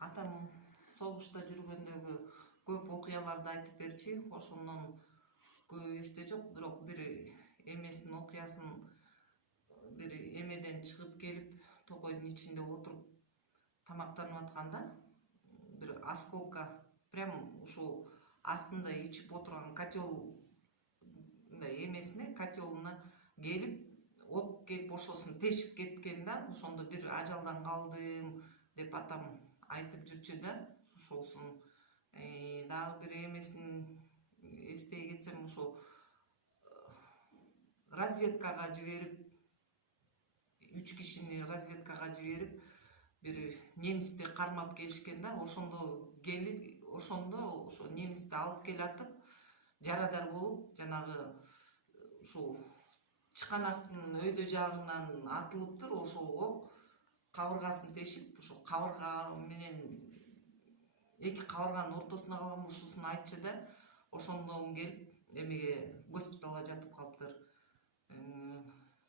Атам согушта жүргөндөгү көп окуяларды айтып берчи. Ошондон көп эсте жок, бирок бир эмесин окуясын бир эмеден чыгып келип токойдун ичинде отуруп тамактанып атканда бир осколка прям ушул астында ичип отурган котел эмесине, котелуна келип ок келип ошосун тешип кеткен да. Ошондо бир ажалдан калдым деп атам айтып жүрчү да. Ошолсун дагы бир эмесин эстей кетсем, ошол разведкага жиберип, 3 кишини разведкага жиберип, бир немисти кармап келишкен да. Ошондо ошо немисти алып келатып, жарадар болуп, жанагы ушул чыканактын өйдө жагынан атылыптыр. Ошол ок кабыргасын тешип, ошо кабырга менен эки кабырганын ортосуна калган, ушусун айтчы да. Ошондон келип эмеге госпиталга жатып калыптыр.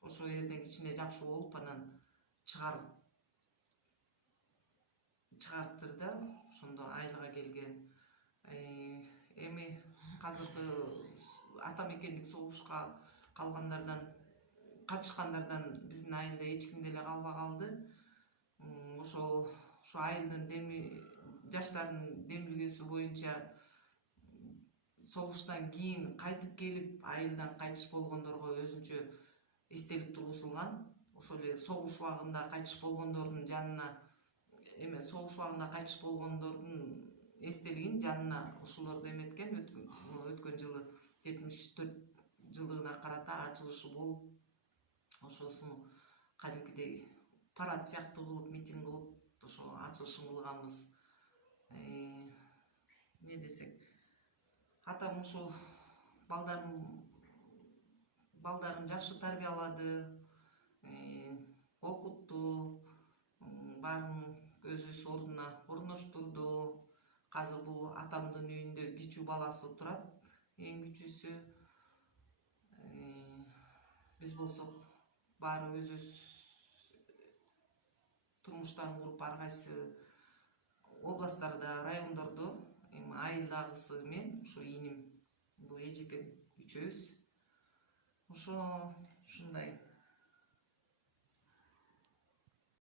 Ошол жерден кичине жакшы болуп, анан чыгарыптыр да. Ошондо айылга келген. Эми азыркы ата мекендик согушка калгандардан, катышкандардан биздин айылда эч ким деле калбай калды. Ошо айылдын жаштардын демилгеси боюнча согуштан кийин кайтып келип айылдан кайтыш болгондорго өзүнчө эстелик тургузулган. Ошол эле согуш убагында кайтыш болгондордун жанына, согуш убагында кайтыш болгондордун эстелигин жанына ушуларды эметкен. Өткөн жылы 74 жылдыгына карата ачылышы болуп, ошосун кадимкидей парад сыяктуу кылып, митинг кылып, ошо ачылышын кылганбыз. Не десек, атам ушул балдарын жакшы тарбиялады, окутту, баарын өз ордуна орноштурду. Азыр бул атамдын үйүндө кичүү баласы турат, эң кичүүсү. Биз болсок баары өз турмуштарын куруп, ар кайсы областтарда, райондордо. Эми айылдагысы мен, ушу иним, бул эжекем үчөөбүз. Ушундай.